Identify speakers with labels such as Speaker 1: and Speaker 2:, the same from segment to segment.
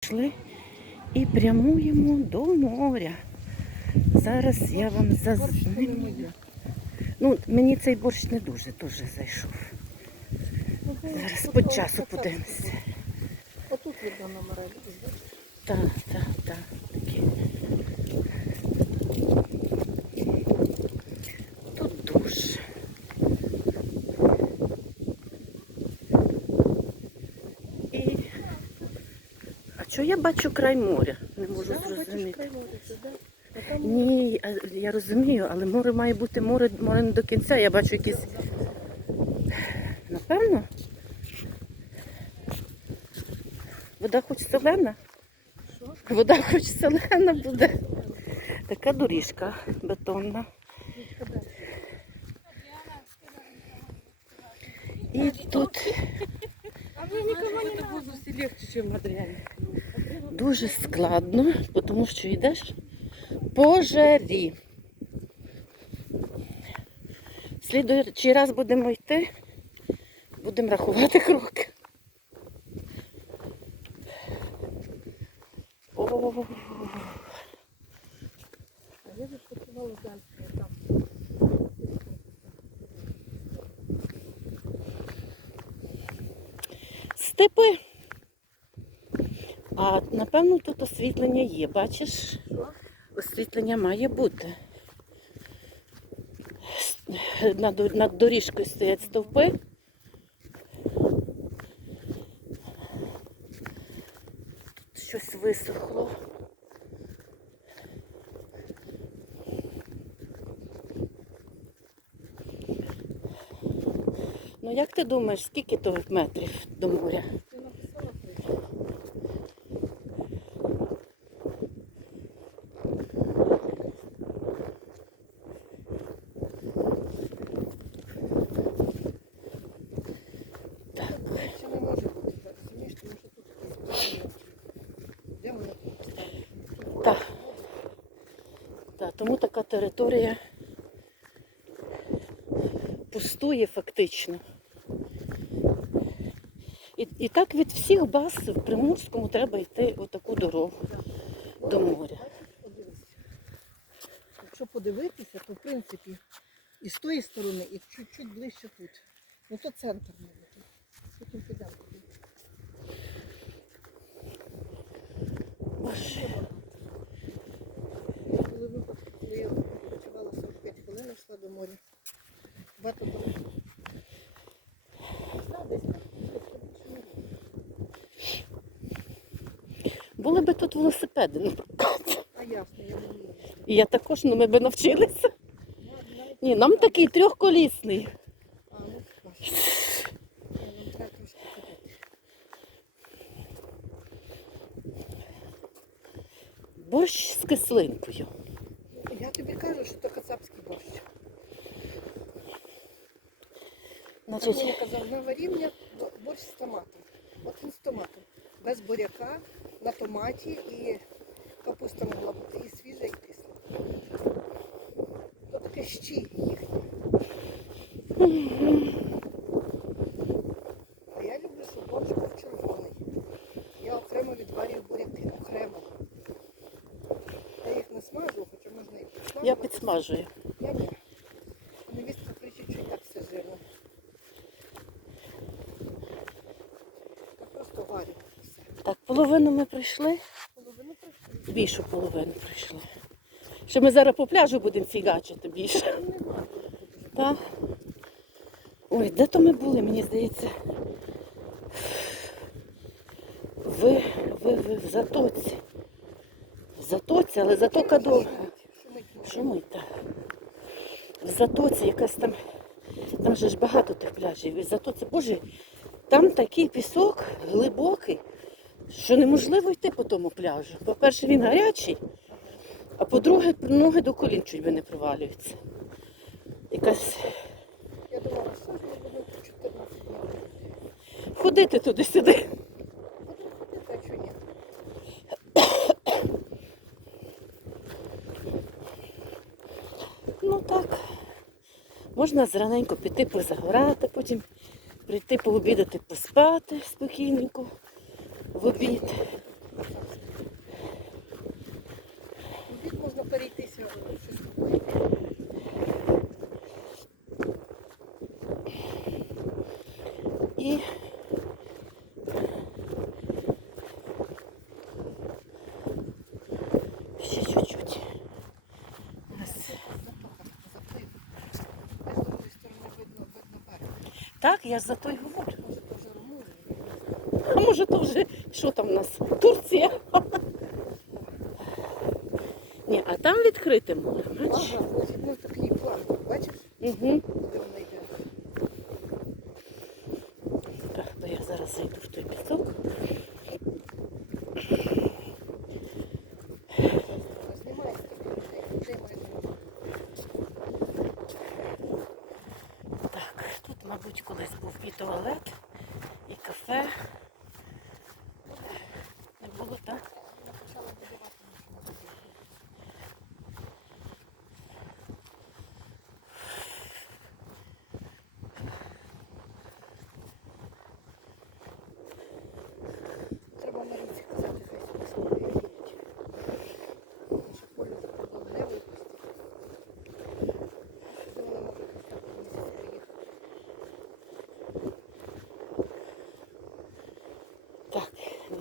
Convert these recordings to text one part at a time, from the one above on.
Speaker 1: Пішли і прямуємо до моря. Зараз я вам зазніму. Ну, мені цей борщ не дуже дуже зайшов. Зараз по часу подивимося.
Speaker 2: Отут видно на моралі.
Speaker 1: Так, так, так. Такі. Тут душ. І... А чого я бачу край моря? Не можу зрозуміти. Ні, а я розумію, але море має бути море, море не до кінця. Я бачу якісь. Напевно. Вода хоч зелена. Вода хоч зелена буде. Така доріжка бетонна. І тут
Speaker 2: А ви нікого не в возрасте легче, чем в Адріані.
Speaker 1: Дуже складно, тому що йдеш по жарі. Слідуючий раз будемо йти, будемо рахувати кроки. О,
Speaker 2: А я відпочивала в Данську, там.
Speaker 1: степи. А напевно тут освітлення є. Бачиш? Освітлення має бути. Над, доріжкою стоять стовпи. Тут щось висохло. Ну як ти думаєш, скільки то метрів до моря?
Speaker 2: Ти написала прийшла?
Speaker 1: Так.
Speaker 2: Ще не може бути, так, розумієш, тому що тут якісь Де вони поставили?
Speaker 1: Так. Так, тому така територія пустує фактично. І, і так від всіх баз в Приморському треба йти отаку дорогу до моря.
Speaker 2: Якщо подивитися, то в принципі і з тої сторони, і чуть-чуть ближче тут. Ну то центр мабуть. Потім підемо.
Speaker 1: Боже.
Speaker 2: Йшла до моря. Багато там.
Speaker 1: Були би тут велосипеди. ну,
Speaker 2: А ясно, я не вмію.
Speaker 1: І я також, ну ми би навчилися. Ні, нам такий трьохколісний.
Speaker 2: А, ну. Ні, нам треба трошки ходити.
Speaker 1: Борщ з кислинкою.
Speaker 2: Я тобі кажу, що це кацапський борщ. Так
Speaker 1: Значить,
Speaker 2: казав, наварі мені борщ з томатом. От він з томатом. Без буряка, на томаті і капуста могла бути і свіжа, і кисла. То таке щі їхнє. А я люблю, щоб борщ був червоний. Я окремо відварюю буряки, окремо. Я їх не смажу, хоча можна і підсмажувати.
Speaker 1: я підсмажую.
Speaker 2: Я ні. Невістка кричить, що і так все жирно. Я просто варю все.
Speaker 1: Так, половину ми пройшли.
Speaker 2: Половину пройшли.
Speaker 1: Більшу половину пройшли. Ще ми зараз по пляжу будемо фігачити більше. Так. Ой, де то ми були, мені здається. Ви, ви, ви в затоці. В затоці, але затока довга.
Speaker 2: Шумить.
Speaker 1: Шумить, так. В затоці якась там. Там же ж багато тих пляжів. І в затоці, боже, там такий пісок глибокий, що неможливо йти по тому пляжу. По-перше, він гарячий, а по-друге, ноги до колін чуть би не провалюються. Якась
Speaker 2: Я думала, що 14
Speaker 1: ходити туди-сюди. Ну так. Можна зраненько піти позагорати, потім прийти пообідати, поспати спокійненько в обід.
Speaker 2: В обід можна перейтися.
Speaker 1: І ще чуть-чуть. Так, я за той говорю
Speaker 2: може то вже
Speaker 1: що там у нас? Турція? Ні, а там відкрите море, бачиш?
Speaker 2: Ага, ось ну, такий план, бачиш,
Speaker 1: Угу.
Speaker 2: де вона йде.
Speaker 1: Так, то я зараз зайду в той пісок. Так, тут, мабуть, колись був і туалет, і кафе.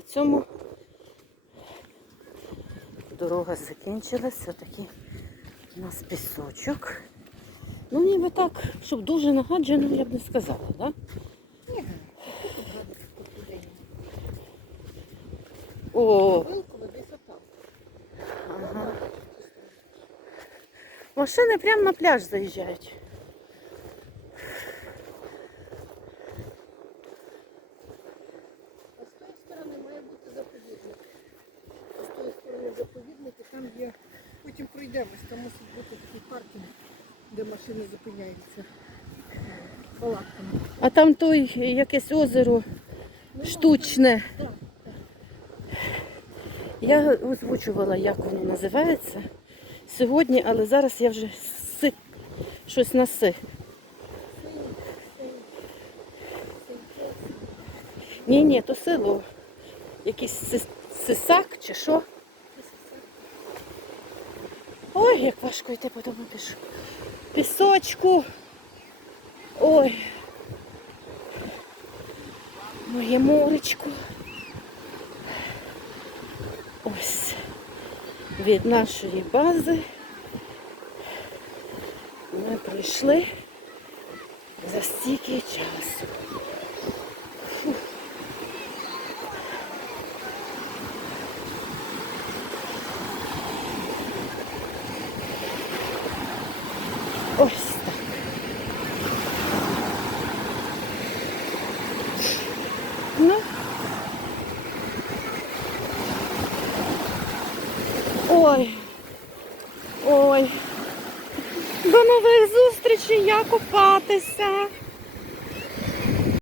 Speaker 1: Цьому дорога закінчилася. Такий у нас пісочок. Ну, ніби так, щоб дуже нагаджено, я б не сказала, так? Да?
Speaker 2: Ні.
Speaker 1: О, ага. Машини прямо на пляж заїжджають.
Speaker 2: А з тої сторони має бути заповідник. А з тої сторони заповідник, і там є. Потім пройдемось, там мусить бути такий паркінг, де машини зупиняються. Палатками.
Speaker 1: А там той якесь озеро штучне.
Speaker 2: Так,
Speaker 1: Я озвучувала, як воно називається сьогодні, але зараз я вже си... щось на си. Ні, ні, то село. Якийсь сисак чи що. Ой, як важко йти по тому пішу. Пісочку. Ой. Моє моречко. Ось від нашої бази ми прийшли за стільки часу. Фу. Ось так. Ну. Ой. Ой.